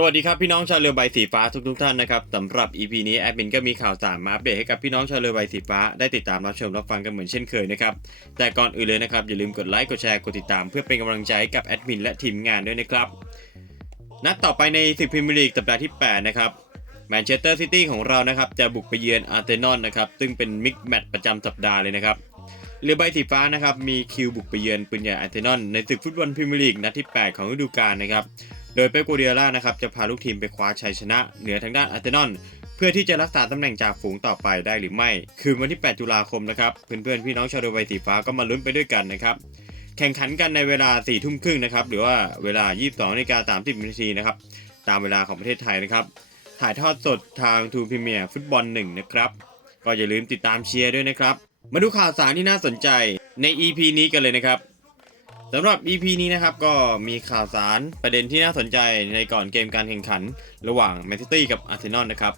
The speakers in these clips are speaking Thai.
สวัสดีครับพี่น้องชาวเรือใบสีฟ้าทุกทุกท่านนะครับสำหรับ EP นี้แอดมินก็มีข่าวสารมาอัปเดตให้กับพี่น้องชาวเรือใบสีฟ้าได้ติดตามรับชมรับฟังกันเหมือนเช่นเคยนะครับแต่ก่อนอื่นเลยนะครับอย่าลืมกดไลค์กดแชร์กดติดตามเพื่อเป็นกำลังใจให้กับแอดมินและทีมงานด้วยนะครับนัดต่อไปในศึกพรีเมียร์ลีกสัปดาห์ที่ 8 นะครับแมนเชสเตอร์ซิตี้ของเรานะครับจะบุกไปเยือนอาร์เซนอลนะครับซึ่งเป็นมิกแมตช์ประจำสัปดาห์เลยนะครับเรือใบสีฟ้านะครับมีคิวบุกไปเยือนปืนใหญ่อาร์เซนอลในศึกฟุตบอลพรีเมียร์ลีกนัดที่ 8 ของฤดูกาลนะครับ โดยเป๊ปกัวเดียล่านะครับจะพาลูกทีมไปคว้าชัยชนะ เหนือทางด้านอาร์เซนอลเพื่อที่จะรักษาตำแหน่งจากฝูงต่อไปได้หรือไม่ คืนวันที่ 8 ตุลาคมนะครับเพื่อนๆพี่น้องชาวเรือใบสีฟ้าก็มาลุ้นไปด้วยกันนะครับแข่งขันกันในเวลา4ทุ่มครึ่งนะครับหรือว่าเวลา 22นาฬิกา30นาทีนะครับตามเวลาของประเทศไทยนะครับถ่ายทอดสดทางทูพรีเมียฟุตบอล1นะครับก็อย่าลืมติดตามเชียร์ด้วยนะครับ มาดูข่าวสารที่น่าสนใจใน EP นี้กันเลยนะครับ สำหรับ EP นี้นะครับก็มีข่าวสารประเด็นที่น่าสนใจในก่อนเกมการแข่งขัน ระหว่างแมนซิตี้กับอาร์เซนอลนะครับ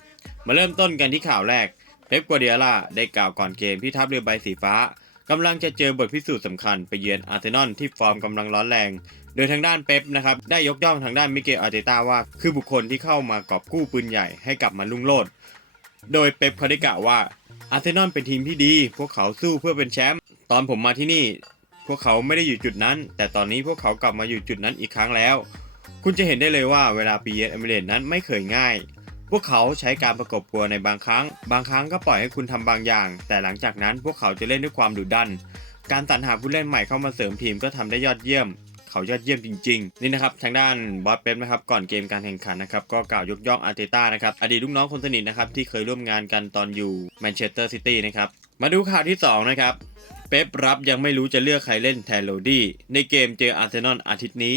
มาเริ่มต้นกันที่ข่าวแรกเป๊ปกัวเดียล่าได้กล่าวก่อนเกมที่ทัพเรือใบสีฟ้ากำลังจะเจอบทพิสูจน์สำคัญไปเยือนอาร์เซนอลที่ฟอร์มกำลังร้อนแรง โดยทางด้านเป๊ปนะครับได้ยกย่องทางด้านมิเกลอาร์เตต้าว่า คือบุคคลที่เข้ามากอบกู้ปืนใหญ่ให้กลับมาลุ่งโลด โดยเป๊ปเขาได้กล่าวว่าอาร์เซนอลเป็นทีมที่ดี พวกเขาสู้เพื่อเป็นแชมป์ตอนผมมาที่นี่ พวกเขาไม่ได้อยู่จุดนั้น แต่ตอนนี้พวกเขากลับมาอยู่จุดนั้นอีกครั้งแล้ว คุณจะเห็นได้เลยว่าเวลาปีเยสเอเมเรตนั้นไม่เคยง่าย พวกเขาใช้การประกบตัวในบางครั้ง บางครั้งก็ปล่อยให้คุณทำบางอย่าง แต่หลังจากนั้นพวกเขาจะเล่นด้วยความดุดัน การสรรหาผู้เล่นใหม่เข้ามาเสริมทีมก็ทำได้ยอดเยี่ยมเขายอดเยี่ยมจริงๆ นี่นะครับทางด้านบอสเป๊ปนะครับก่อนเกมการแข่งขันนะครับก็กล่าวยกย่องอาร์เตต้านะครับอดีตลูกน้องคนสนิทนะครับที่เคยร่วมงานกันตอนอยู่แมนเชสเตอร์ซิตี้นะครับมาดูข่าวที่สองนะครับ เป๊ปรับยังไม่รู้จะเลือกใครเล่นแทนโรดี้ในเกมเจออาร์เซนอลอาทิตย์นี้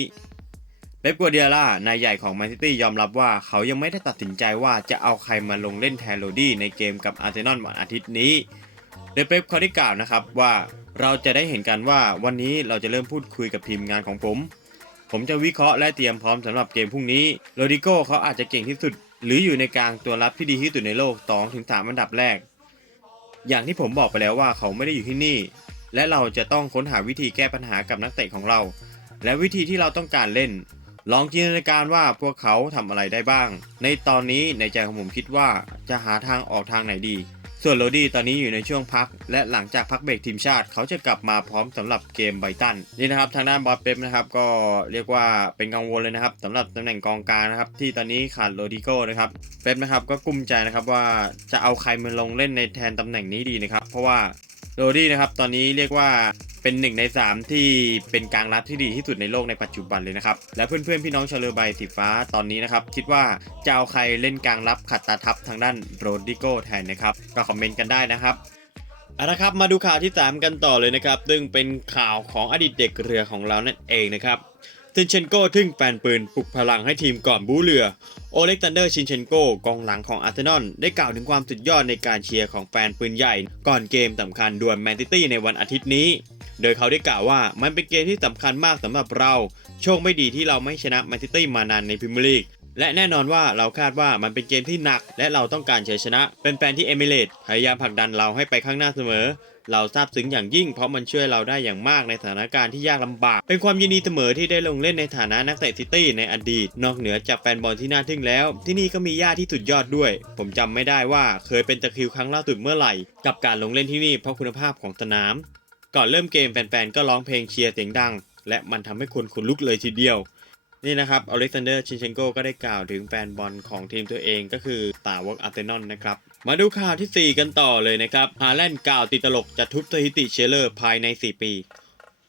เป๊ปกัวเดียล่านายใหญ่ของแมนซิตี้ยอมรับว่าเขายังไม่ได้ตัดสินใจว่าจะเอาใครมาลงเล่นแทนโรดี้ในเกมกับอาร์เซนอลวันอาทิตย์นี้โดยเป๊ปเขาได้กล่าวนะครับว่าเราจะได้เห็นกันว่าวันนี้เราจะเริ่มพูดคุยกับทีมงานของผม ผมจะวิเคราะห์และเตรียมพร้อมสำหรับเกมพรุ่งนี้โรดิโก้เขาอาจจะเก่งที่สุด หรืออยู่ในกลางตัวรับที่ดีที่สุดในโลก2ถึง3อันดับแรก อย่างที่ผมบอกไปแล้วว่าเขาไม่ได้อยู่ที่นี่ และเราจะต้องค้นหาวิธีแก้ปัญหากับนักเตะของเรา และวิธีที่เราต้องการเล่น ลองจินตนาการว่าพวกเขาทำอะไรได้บ้าง ในตอนนี้ในใจของผมคิดว่าจะหาทางออกทางไหนดี ส่วนโรดี้ตอนนี้อยู่ในช่วงพัก และหลังจากพักเบรกทีมชาติเขาจะกลับมาพร้อมสำหรับเกมไบตันนี่นะครับทางด้านบอสเป๊ปนะครับก็เรียกว่าเป็นกังวลเลยนะครับสำหรับตำแหน่งกองกลางนะครับที่ตอนนี้ขาดโรดิโก้นะครับเป๊ปนะครับก็กุ้มใจนะครับว่าจะเอาใครมาลงเล่นในแทนตำแหน่งนี้ดีนะครับเพราะว่า โรดี้นะครับ ตอนนี้เรียกว่าเป็นหนึ่งใน 3 ที่เป็นกลางรับที่ดีที่สุดในโลกในปัจจุบันเลยนะครับ และเพื่อนๆพี่น้องชาวเรือใบสีฟ้าตอนนี้นะครับ คิดว่าจะเอาใครเล่นกลางรับขัดตาทับทางด้านโรดิโก้แทนนะครับ ก็คอมเมนต์กันได้นะครับเอาละครับมาดูข่าวที่ 3 กันต่อเลยนะครับ ซึ่งเป็นข่าวของอดีตเด็กเรือของเรานั่นเองนะครับ ซินเชนโก้ทึ่งแฟนปืนปลุกพลังให้ทีมก่อนบูเรือ โอเล็กซานเดอร์ชินเชนโกกองหลังของอาร์เซนอลได้กล่าวถึงความสุดยอดในการเชียร์ของแฟนปืนใหญ่ ก่อนเกมสำคัญดวลแมนซิตี้ในวันอาทิตย์นี้ โดยเขาได้กล่าวว่ามันเป็นเกมที่สำคัญมากสำหรับเรา โชคไม่ดีที่เราไม่ชนะแมนซิตี้มานานในพรีเมียร์ลีกและแน่นอนว่าเราคาดว่ามันเป็นเกมที่หนัก และเราต้องการชัยชนะ เป็นแฟนที่เอมิเรตส์พยายามผลักดันเราให้ไปข้างหน้าเสมอ เราซาบซึ้งอย่างยิ่งเพราะมันช่วยเราได้อย่างมากในสถานการณ์ที่ยากลำบาก เป็นความยินดีเสมอที่ได้ลงเล่นในฐานะนักเตะซิตี้ในอดีต นอกเหนือจากแฟนบอลที่น่าทึ่งแล้ว ที่นี่ก็มีญาติที่สุดยอดด้วย ผมจำไม่ได้ว่าเคยเป็นตะคริวครั้งล่าสุดเมื่อไหร่ กับการลงเล่นที่นี่เพราะคุณภาพของสนาม ก่อนเริ่มเกมแฟนๆก็ร้องเพลงเชียร์เสียงดัง และมันทำให้คนขนลุกเลยทีเดียวนี่นะครับ อเล็กซานเดอร์ ชินเชนโกก็ได้กล่าวถึงแฟนบอลของทีมตัวเองก็คือตาวกอาร์เซนอลนะครับ มาดูข่าวที่ 4 กันต่อเลยนะครับ ฮาแลนด์กล่าวติดตลกจะทุบสถิติเชลเลอร์ภายใน 4 ปี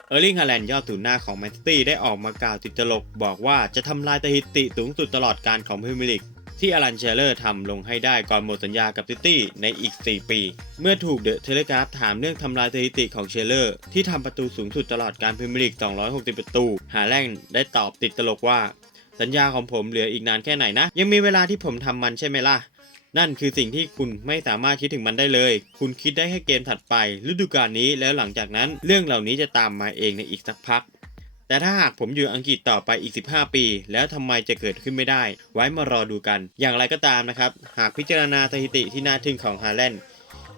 เออร์ลิงฮาแลนด์ยอดศูนย์หน้าของแมนซิตี้ได้ออกมากล่าวติดตลก บอกว่าจะทำลายสถิติสูงสุดตลอดการของพรีเมียร์ลีกที่อลันเชลเลอร์ทำลงให้ได้ก่อนหมดสัญญากับซิตี้ในอีก 4 ปี เมื่อถูกเดอะเทเลกราฟถามเรื่องทำลายสถิติของเชลเลอร์ ที่ทำประตูสูงสุดตลอดการพรีเมียร์ลีก 260 ประตู ฮาแลนด์ได้ตอบติดตลกว่า สัญญาของผมเหลืออีกนานแค่ไหนนะ ยังมีเวลาที่ผมทำมันใช่ไหมล่ะ นั่นคือสิ่งที่คุณไม่สามารถคิดถึงมันได้เลย คุณคิดได้แค่เกมถัดไปฤดูกาลนี้แล้วหลังจากนั้นเรื่องเหล่านี้จะตามมาเองในอีกสักพัก แต่ถ้าหากผมอยู่อังกฤษต่อไปอีก 15 ปี แล้วทำไมจะเกิดขึ้นไม่ได้ ไว้มารอดูกัน อย่างไรก็ตามนะครับ หากพิจารณาสถิติที่น่าทึ่งของฮาแลนด์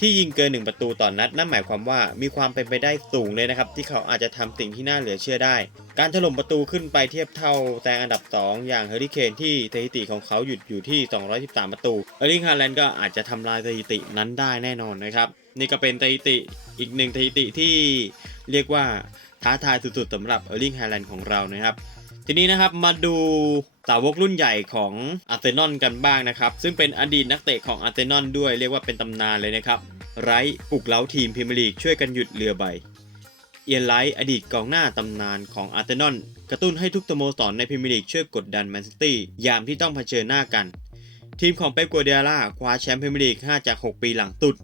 ที่ยิงเกิน1ประตูต่อนนัด นั่นหมายความว่ามีความเป็นไปได้สูงเลยนะครับ ที่เขาอาจจะทำสิ่งที่น่าเหลือเชื่อได้ การถล่มประตูขึ้นไปเทียบเท่าแซงอันดับ 2 อย่างเฮอริเคนที่สถิติของเขาหยุดอยู่ที่ 213 ประตูเอร์ลิงฮาแลนด์ก็อาจจะทำลายสถิตินั้นได้แน่นอนนะครับนี่ก็เป็นสถิติอีกหนึ่งสถิติที่เรียกว่าท้าทายสุดๆสำหรับเออร์ลิงฮาแลนด์ของเรานะครับ ทีนี้นะครับมาดู สาวกรุ่นใหญ่ของอาร์เซนอลกันบ้างนะครับ ซึ่งเป็นอดีตนักเตะของอาร์เซนอลด้วยเรียกว่าเป็นตำนานเลยนะครับ ไร้ปลุกเล้าทีมพรีเมียร์ลีกช่วยกันหยุดเรือใบ เอียนไลท์อดีตกองหน้าตำนานของอาร์เซนอลกระตุ้นให้ทุกสโมสรในพรีเมียร์ลีกช่วยกดดันแมนซิตี้ยามที่ต้องเผชิญหน้ากัน ทีมของเป๊ปกัวเดียล่าคว้าแชมป์พรีเมียร์ลีก 5 จาก 6 ปีหลังสุด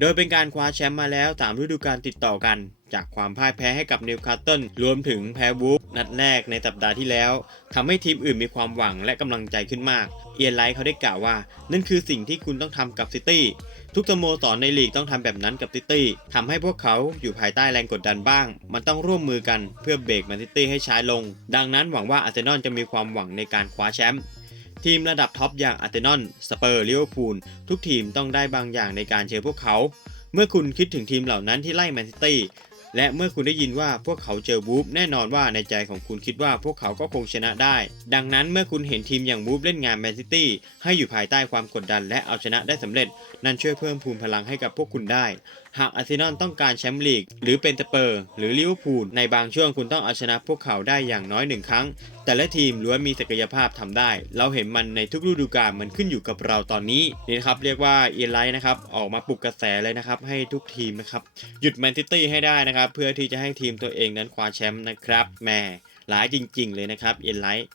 โดยเป็นการคว้าแชมป์มาแล้ว 3 ฤดูกาลติดต่อกัน จากความพ่ายแพ้ให้กับนิวคาสเซิลรวมถึงแพ้วูฟนัดแรกในสัปดาห์ที่แล้วทำให้ทีมอื่นมีความหวังและกำลังใจขึ้นมาก เอียนไลท์เขาได้กล่าวว่า นั่นคือสิ่งที่คุณต้องทำกับซิตี้ทุกสโมสรในลีกต้องทำแบบนั้นกับซิตี้ทำให้พวกเขาอยู่ภายใต้แรงกดดันบ้าง มันต้องร่วมมือกันเพื่อเบรกแมนซิตี้ให้ช้าลง ดังนั้นหวังว่าอาร์เซนอลจะมีความหวังในการคว้าแชมป์ ทีมระดับท็อปอย่างอาร์เซนอล สเปอร์ ลิเวอร์พูล ทุกทีมต้องได้บางอย่างในการเชียร์พวกเขา เมื่อคุณคิดถึงทีมเหล่านั้นที่ไล่แมนซิตี้และเมื่อคุณได้ยินว่าพวกเขาเจอวูฟแน่นอนว่าในใจของคุณคิดว่าพวกเขาก็คงชนะได้ ดังนั้นเมื่อคุณเห็นทีมอย่างวูฟเล่นงานแมนซิตี้ให้อยู่ภายใต้ความกดดันและเอาชนะได้สำเร็จ นั่นช่วยเพิ่มพูนพลังให้กับพวกคุณได้หากอาร์เซนอลต้องการแชมป์ลีก หรือเป็นสเปอร์ หรือลิเวอร์พูลในบางช่วงคุณต้องเอาชนะพวกเขาได้อย่างน้อยหนึ่งครั้ง แต่ละทีมล้วนมีศักยภาพทำได้ เราเห็นมันในทุกฤดูกาลมันขึ้นอยู่กับเราตอนนี้นี่นะครับเรียกว่าเอียนไลท์นะครับออกมาปลุกกระแสเลยนะครับให้ทุกทีมนะครับหยุดแมนซิตี้ให้ได้นะครับเพื่อที่จะให้ทีมตัวเองนั้นคว้าแชมป์นะครับแม่หลายจริง ๆ เลยนะครับเอียนไลท์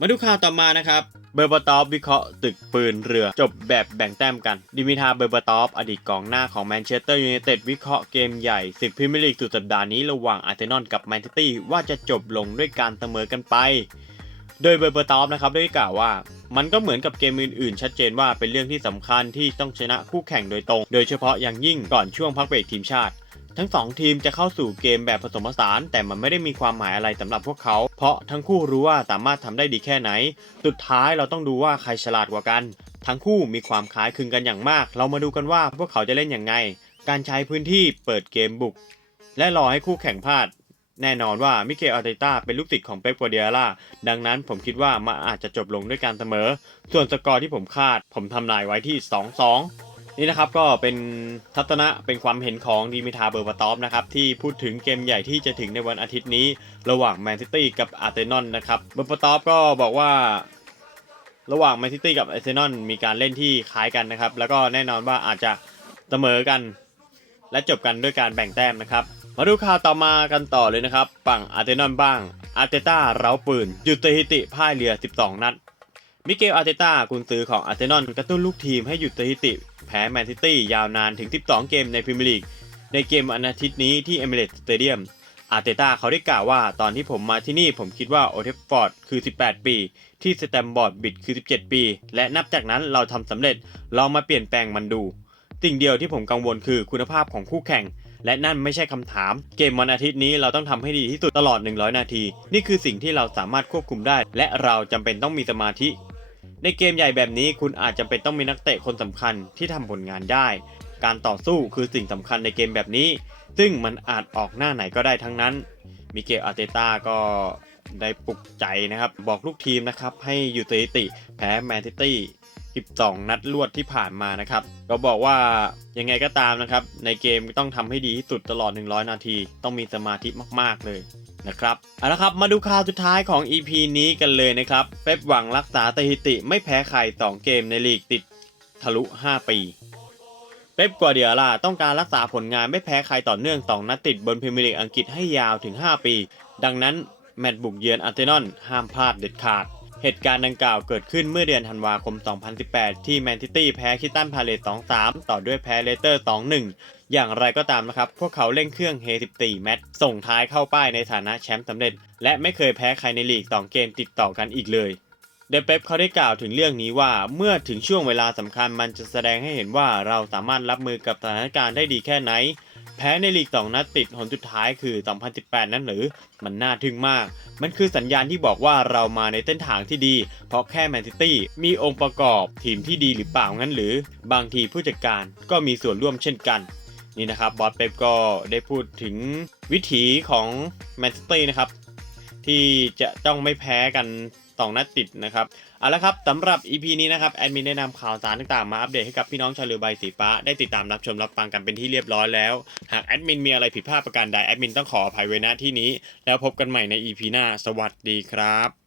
มาดูข่าวต่อมานะครับเบอร์บตอฟวิเคราะห์ตึกปืนเรือ จบแบบแบ่งแต้มกัน ดิมิทาเบอร์บตอฟอดีตกองหน้าของแมนเชสเตอร์ยูไนเต็ดวิเคราะห์เกมใหญ่ศึกพรีเมียร์ลีกสุดสัปดาห์นี้ระหว่างอาร์เซนอลกับแมนซิตี้ว่าจะจบลงด้วยการเสมอกันไป โดยเบอร์บาตอฟนะครับได้กล่าวว่า มันก็เหมือนกับเกมอื่นๆ ชัดเจนว่าเป็นเรื่องที่สำคัญที่ต้องชนะคู่แข่งโดยตรง โดยเฉพาะอย่างยิ่งก่อนช่วงพักเบรกทีมชาติ ทั้งสองทีมจะเข้าสู่เกมแบบผสมผสาน แต่มันไม่ได้มีความหมายอะไรสำหรับพวกเขา เพราะทั้งคู่รู้ว่าสามารถทำได้ดีแค่ไหน สุดท้ายเราต้องดูว่าใครฉลาดกว่ากัน ทั้งคู่มีความคล้ายคลึงกันอย่างมาก เรามาดูกันว่าพวกเขาจะเล่นอย่างไง การใช้พื้นที่เปิดเกมบุก และรอให้คู่แข่งพลาดแน่นอนว่ามิเกลอาร์เตต้าเป็นลูกศิษย์ของเป๊ปกัวเดียล่าดังนั้นผมคิดว่ามันอาจจะจบลงด้วยการเสมอ ส่วนสกอร์ที่ผมคาด ผมทำนายไว้ที่ 2-2 นี่นะครับก็เป็นทัศนะเป็นความเห็นของดีมิทาเบอร์บาตอฟนะครับที่พูดถึงเกมใหญ่ที่จะถึงในวันอาทิตย์นี้ ระหว่างแมนซิตี้กับอาร์เซนอลนะครับเบอร์บาตอฟก็บอกว่า ระหว่างแมนซิตี้กับอาร์เซนอลมีการเล่นที่คล้ายกันนะครับ แล้วก็แน่นอนว่าอาจจะเสมอกัน และจบกันด้วยการแบ่งแต้มนะครับ มาดูข่าวต่อมากันต่อเลยนะครับฝั่งอาร์เซนอลบ้างอาร์เตต้าเร้าปืนหยุดสถิติพ่ายเรือ 12 นัดมิเกลอาร์เตต้ากุนซือของอาร์เซนอลกระตุ้นลูกทีมให้หยุดสถิติ แพ้แมนซิตี้ยาวนานถึง 12 เกมในพรีเมียร์ลีก ในเกมวันอาทิตย์นี้ที่เอมิเรตสเตเดียม อาร์เตต้าเขาได้กล่าวว่าตอนที่ผมมาที่นี่ผมคิดว่าโอเทฟฟอร์ดคือ 18 ปี ที่สแตมบอร์ดบิดคือ 17 ปี และนับจากนั้นเราทำสำเร็จลองมาเปลี่ยนแปลงมันดู สิ่งเดียวที่ผมกังวลคือคุณภาพของคู่แข่งและนั่นไม่ใช่คำถาม เกมวันอาทิตย์นี้เราต้องทำให้ดีที่สุดตลอด 100 นาที นี่คือสิ่งที่เราสามารถควบคุมได้ และเราจำเป็นต้องมีสมาธิ ในเกมใหญ่แบบนี้คุณอาจจะเป็นต้องมีนักเตะคนสำคัญที่ทำผลงานได้ การต่อสู้คือสิ่งสำคัญในเกมแบบนี้ ซึ่งมันอาจออกหน้าไหนก็ได้ทั้งนั้น มิเกลอาร์เตต้าก็ได้ปลุกใจนะครับ บอกลูกทีมนะครับให้อยู่สถิติแพ้แมนซิตี้ 12 นัดรวดที่ผ่านมานะครับ ก็บอกว่ายังไงก็ตามนะครับ ในเกมต้องทำให้ดีที่สุดตลอด 100 นาที ต้องมีสมาธิมากๆเลยนะครับเอาละครับมาดูข่าวสุดท้ายของ EP นี้กันเลยนะครับเป๊ปหวังรักษาสถิติไม่แพ้ใคร 2 เกมในลีกติดทะลุ 5 ปีเป๊ปกัวเดียล่าต้องการรักษาผลงานไม่แพ้ใครต่อเนื่อง 2 นัดติดบนพรีเมียร์ลีกอังกฤษให้ยาวถึง 5 ปี ดังนั้นแมตช์บุกเยือนอาร์เซนอลห้ามพลาดเด็ดขาด เหตุการณ์ดังกล่าวเกิดขึ้นเมื่อเดือนธันวาคม 2018 ที่แมนซิตี้แพ้คิตันพาเลต2-3 ต่อด้วยแพ้เลสเตอร์ 2-1 อย่างไรก็ตามนะครับ พวกเขาเร่งเครื่องเฮ14แมตช์ส่งท้ายเข้าป้ายในฐานะแชมป์สำเร็จ และไม่เคยแพ้ใครในลีก 2 เกมติดต่อกันอีกเลยเดเป๊ปเขาได้กล่าวถึงเรื่องนี้ว่าเมื่อถึงช่วงเวลาสำคัญมันจะแสดงให้เห็นว่าเราสามารถรับมือกับสถานการณ์ได้ดีแค่ไหน แพ้ในลีก 2 นัดติดหนสุดท้ายคือ 2018 นั่นหรือ มันน่าทึ่งมาก มันคือสัญญาณที่บอกว่าเรามาในเส้นทางที่ดี เพราะแค่แมนซิตี้มีองค์ประกอบทีมที่ดีหรือเปล่างั้นหรือ บางทีผู้จัดการก็มีส่วนร่วมเช่นกัน นี่นะครับบอสเป๊ปก็ได้พูดถึงวิถีของแมนซิตี้นะครับที่จะต้องไม่แพ้กัน สองนัดติดนะครับเอาละครับสำหรับ EP นี้นะครับแอดมินได้นำข่าวสารต่างๆมาอัปเดตให้กับพี่น้องชาวเรือใบสีฟ้าได้ติดตามรับชมรับฟังกันเป็นที่เรียบร้อยแล้ว หากแอดมินมีอะไรผิดพลาดประการใดแอดมินต้องขออภัยไว้ณที่นี้ แล้วพบกันใหม่ใน EP หน้า สวัสดีครับ